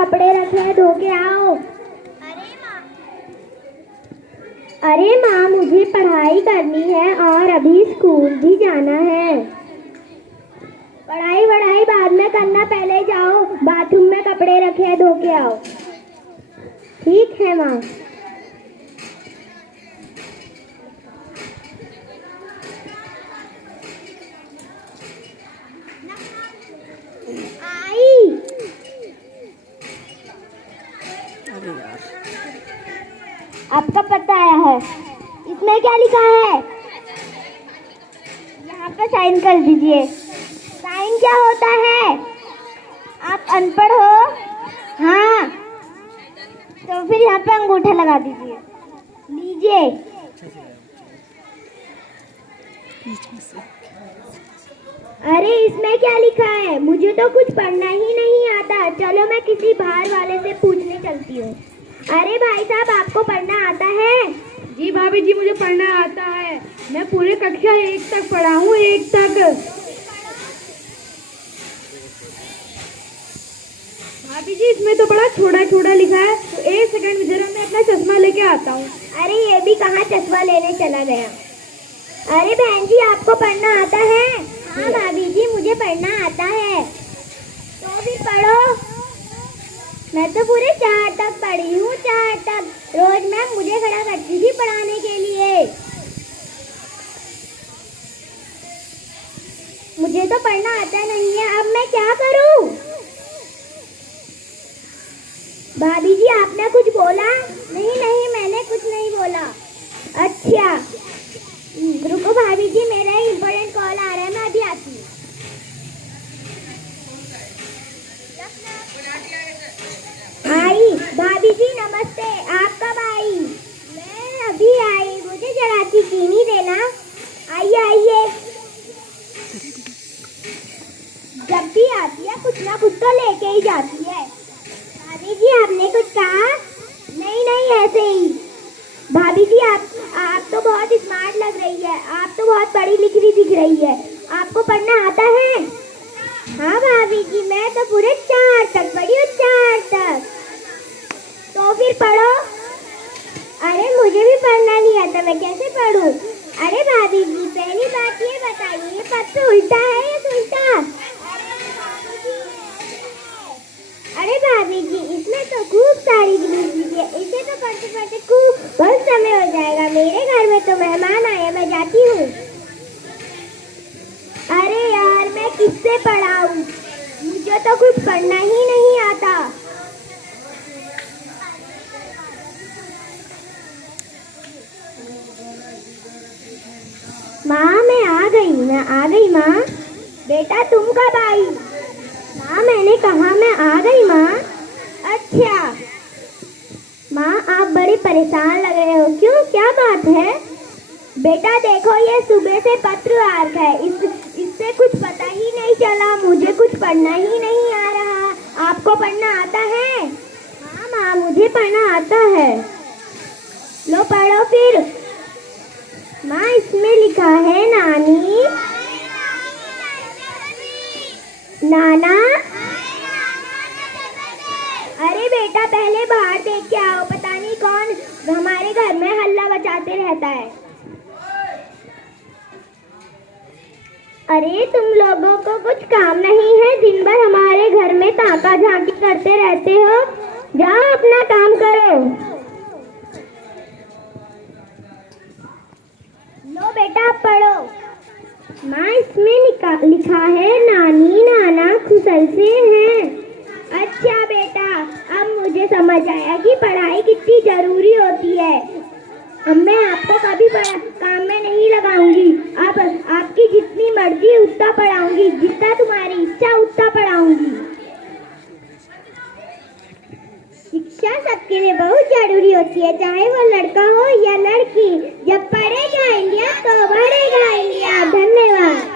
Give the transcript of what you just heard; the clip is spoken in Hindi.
कपड़े रखे हैं, धो के आओ। अरे माँ, मुझे पढ़ाई करनी है और अभी स्कूल भी जाना है। पढ़ाई वढ़ाई बाद में करना, पहले जाओ बाथरूम में कपड़े रखे हैं, धो के आओ। ठीक है माँ। आपका पता आया है, इसमें क्या लिखा है? यहाँ पे साइन कर दीजिए। साइन क्या होता है? आप अनपढ़ हो? हाँ, तो फिर यहाँ पे अंगूठा लगा दीजिए। लीजिए। अरे इसमें क्या लिखा है? मुझे तो कुछ पढ़ना ही नहीं आता। चलो मैं किसी बाहर वाले से पूछने चलती हूँ। अरे भाई साहब, आपको पढ़ना आता है? जी भाभी जी, मुझे पढ़ना आता है। मैं पूरे कक्षा 1 तक पढ़ा हूँ, 1 तक। भाभी जी, इसमें तो बड़ा छोटा छोटा लिखा है, तो 1 सेकंड जरा मैं अपना चश्मा लेके आता हूँ। अरे ये भी कहाँ चश्मा लेने चला गया। अरे बहन जी, आपको पढ़ना आता है? हाँ भाभी जी, मुझे पढ़ना आता है। तो भी पढ़ो। मैं तो पूरे 4 तक पढ़ी हूँ, 4 तक। रोज मैम मुझे खड़ा करती थी पढ़ाने के लिए। मुझे तो पढ़ना आता नहीं है, अब मैं क्या करूँ? भाभी जी, आपने कुछ बोला? नहीं नहीं, मैंने कुछ नहीं बोला। अच्छा रुको भाभी जी, मेरा एक इम्पोर्टेंट कॉल आ रहा है, मैं अभी आती हूँ। आई भाभी जी, नमस्ते। आप कब आई? मैं अभी आई, मुझे जरा सी चीनी देना। आइए आइए। जब भी आती है कुछ ना कुछ तो लेके ही जाती है। भाभी जी, आपने कुछ कहा? नहीं नहीं, ऐसे ही। भाभी जी, आप तो बहुत स्मार्ट लग रही है, आप तो बहुत पढ़ी लिखी दिख रही है। आपको पढ़ना आता है? हाँ भाभी जी, मैं तो पूरे 4 तक पढ़ी हूँ, 4 तक। तो फिर पढ़ो। अरे मुझे भी पढ़ना नहीं आता, मैं कैसे पढ़ूं? अरे भाभी जी, पहली बात ये बताइए, ये पत्र उल्टा है या सुल्टा? अरे भाभी जी, इसमें तो खूब सारी चीजें है, इसे तो पढ़ते पढ़ते खूब बहुत समय हो जाएगा। मेरे घर में तो मेहमान आए, मैं जाती हूँ। अरे यार, मैं किससे पढ़ाऊँ? मुझे तो कुछ पढ़ना ही नहीं आता। माँ मैं आ गई माँ। बेटा तुम कब आई? माँ मैंने कहा मैं आ गई माँ। अच्छा माँ, आप बड़ी परेशान लग रहे हो, क्यों, क्या बात है? बेटा देखो, ये सुबह से पत्र आ रहा है, इससे कुछ पता ही नहीं चला, मुझे कुछ पढ़ना ही नहीं आ रहा। आपको पढ़ना आता है? हाँ माँ, मुझे पढ़ना आता है। लो पढ़ो फिर। माँ, इसमें लिखा है नानी, नाना। अरे बेटा, पहले बाहर देख के आओ, पता नहीं कौन हमारे घर में हल्ला बचाते रहता है। अरे तुम लोगों को कुछ काम नहीं है? दिन भर हमारे घर में ताका झांकी करते रहते हो। जाओ अपना काम करो। लो बेटा, आप पढ़ो। माँ, इसमें लिखा है नानी नाना खुशल से हैं। अच्छा बेटा, अब मुझे समझ आया कि पढ़ाई कितनी जरूरी होती है। अब मैं आपको कभी काम में नहीं लगाऊंगी। अब आपकी जितनी मर्जी उतना पढ़ाऊंगी, जितना तुम्हारी इच्छा उतना पढ़ाऊंगी। शिक्षा सबके लिए बहुत जरूरी होती है, चाहे वो लड़का हो या लड़की। जब पढ़ेगा इंडिया तो बढ़ेगा इंडिया। धन्यवाद।